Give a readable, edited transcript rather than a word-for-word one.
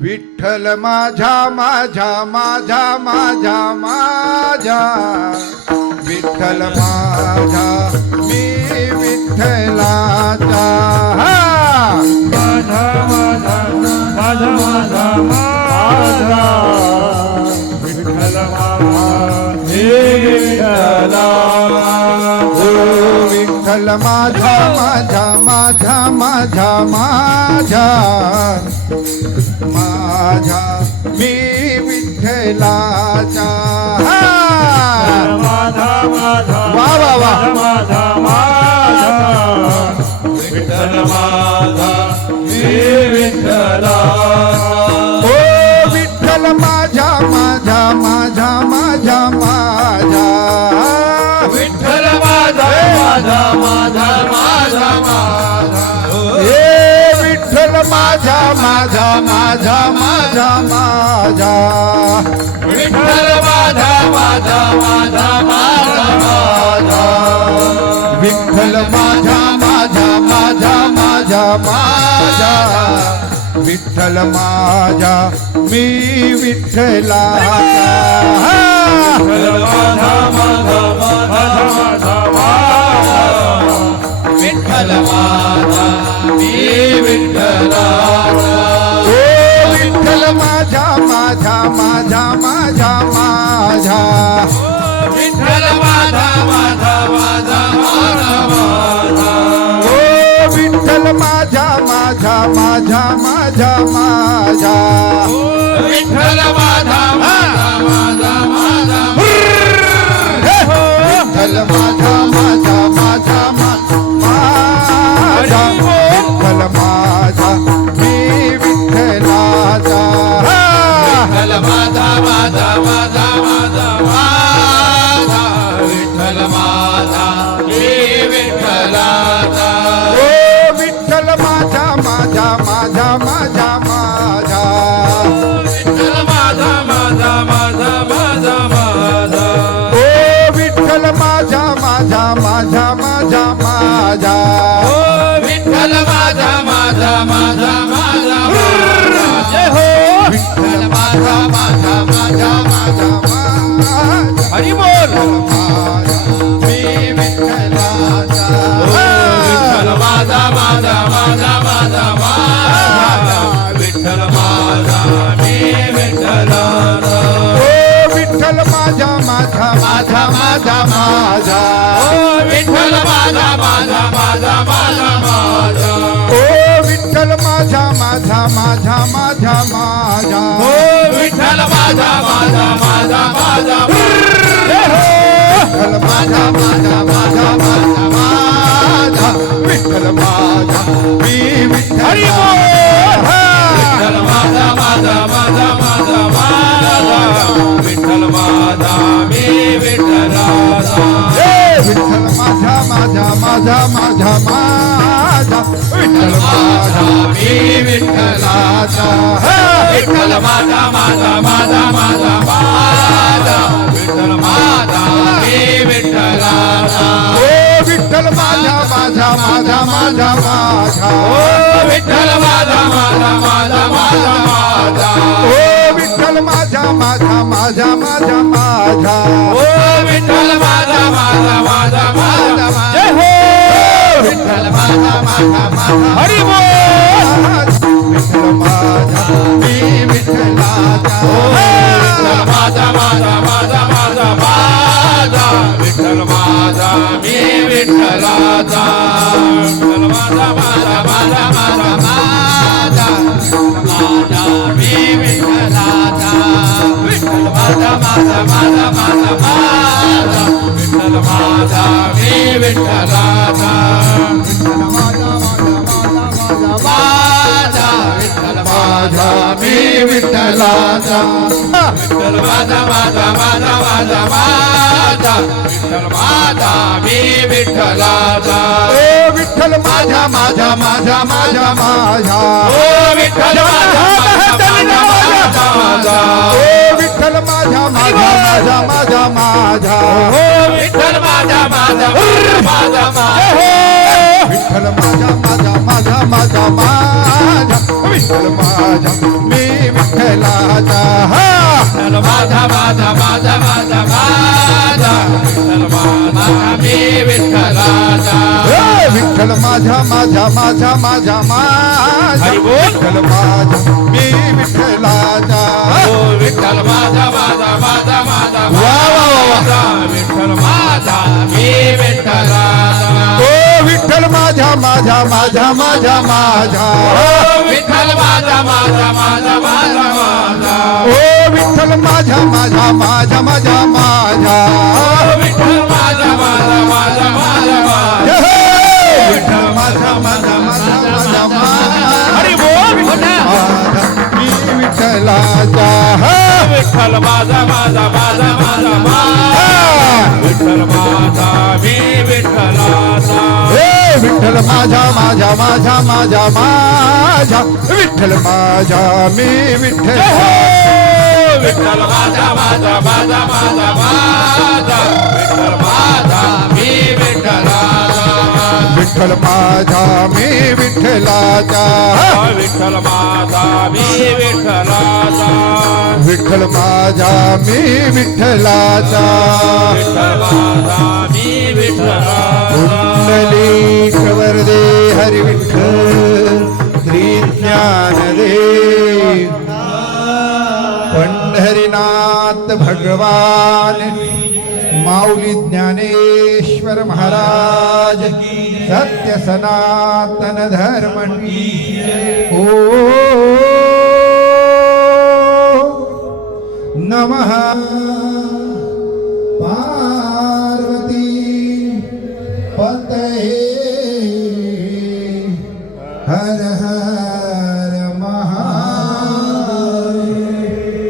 विठ्ठल माझा माझा माझा माझा माझा विठ्ठल माझा मी विठ्ठलाचा माझा माझा माझा माझा माझा विठ्ठल माझा हे विठ्ठला ओ विठ्ठल माझा माझा माझा माझा माझा माझा मी विठ्ठलाचा माझा माझा वा वा वा माझा माझा विठ्ठल माझा हे विठ्ठला ओ विठ्ठल माझा माझा माझा माझा माझा विठ्ठल माझा माझा माझा माझा माझा हे विठ्ठल माझा माझा माझा माझा माझा विठ्ठल माझा माझा माझा माझा माझा विठ्ठल माझा माझा माझा माझा माझा विठ्ठल माझा मी विठ्ठलाचा विठ्ठल माझा माझा माझा माझा माझा विठ्ठल माझा मी विठ्ठलाचा ओ विठ्ठल माझा माझा माझा माझा माझा विठ्ठल माझा माझा माझा माझा माझा ओ विठ्ठल माझा माझा माझा माझा माझा विठ्ठल माझा माझा माझा माझा विठ्ठल माझा माझा माझा माझा विठ्ठल माझा मी विठ्ठलाचा विठ्ठल माझा माझा माझा माझा माझा विठ्ठल माझा हे विठ्ठलाचा ओ विठ्ठल माझा माझा माझा माझा माझा विठ्ठल माझा माझा माझा माझा माझा ओ विठ्ठल माझा माझा माझा माझा माझा ओ विठ्ठल माझा माझा माझा माझा माझा जय हो विठ्ठल माझा माझा माझा माझा माझा हरी बोल माझा मी विठ्ठलाचा विठ्ठल माझा माझा माझा माझा माझा विठ्ठल माझा मी विठ्ठलाचा ओ विठ्ठल माझा माझा माझा माझा माझा ओ विठ्ठल माझा माझा माझा माझा माझा ओ विठ्ठल माझा माझा माझा माझा माझा ओ विठ्ठल माझा माझा माझा माझा विठ्ठल माझा माझा माझा माझा माझा विठ्ठल माझा मी हरी विठ्ठल बोल विठ्ठल माझा माझा माझा माझा माझा विठ्ठल माझा मी विठ्ठलाचा विठ्ठल माझा माझा माझा माझा माझा विठ्ठल माझा मी विठ्ठलाचा विठ्ठलाचा विठ्ठल माझा माझा माझा माझा माझा विठ्ठल माझा मी विठ्ठलाचा ओ विठ्ठल माझा माझा माझा माझा माझा ओ विठ्ठल माझा माझा माझा माझा माझा ओ विठ्ठल माझा माझा माझा माझा माझा ओ विठ्ठल माझा माझा माझा माझा जय हो विठ्ठल माझा माझा माझा हरी बोल विठ्ठल माझा मी विठ्ठलाचा विठ्ठल माझा माझा माझा माझा माझा विठ्ठल माझा मी विठ्ठलाचा विठ्ठल माझा माझा माझा माझा माझा माझा मी विठ्ठलाचा विठ्ठल माझा माझा माझा माझा माझा विठ्ठल माझा मी विठ्ठलाचा विठ्ठल माझा माझा माझा माझा माझा माझा मी विठ्ठलाचा विठ्ठल माझा माझा माझा माझा माझा ओ विठ्ठल माझा विठ्ठल माझा माझा माझा माझा ओ विठ्ठल माझा माझा माझा माझा विठ्ठल माझा माझा माझा माझा माझा विठ्ठल माझा मी माझा माझा माझा माझा विठ्ठल माझा मी विठ्ठलाचा विठ्ठल माझा माझा माझा माझा माझा हरी बोल. विठ्ठल माझा मी विठ्ठलाचा हो विठ्ठल माझा माझा माझा माझा वा, वा, वा, वा. माझा विठ्ठल माझा मी विठ्ठलाचा ओ विठ्ठल माझा माझा माझा माझा माझा हो विठ्ठल माझा माझा माझा माझा माझा ओ विठ्ठल माझा माझा माझा माझा माझा हो विठ्ठल माझा माझा माझा माझा माझा विठ्ठल माझा माझा माझा माझा माझा हरी बोल मोठा. मी विठ्ठलाचा विठ्ठल माझा माझा माझा माझा माझा विठ्ठल माझा मी विठ्ठलाचा हे विठ्ठल माझा माझा माझा माझा माझा विठ्ठल माझा मी विठ्ठल विठ्ठल माझा माझा माझा माझा माझा विठ्ठल माझा मी विठ्ठलाचा विठ्ठल माझा मी विठ्ठलाचा विठ्ठल माझा मी विठ्ठलाचा विठ्ठल माझा मी विठ्ठलाचा विठ्ठल माझा मी विठ्ठलाचा कुंडलीक वरदे हरी विठ्ठल श्री ज्ञानदेव पंढरीनाथ भगवान माऊली ज्ञानेश्वर महाराज सत्य सनातन धर्म ओ नमः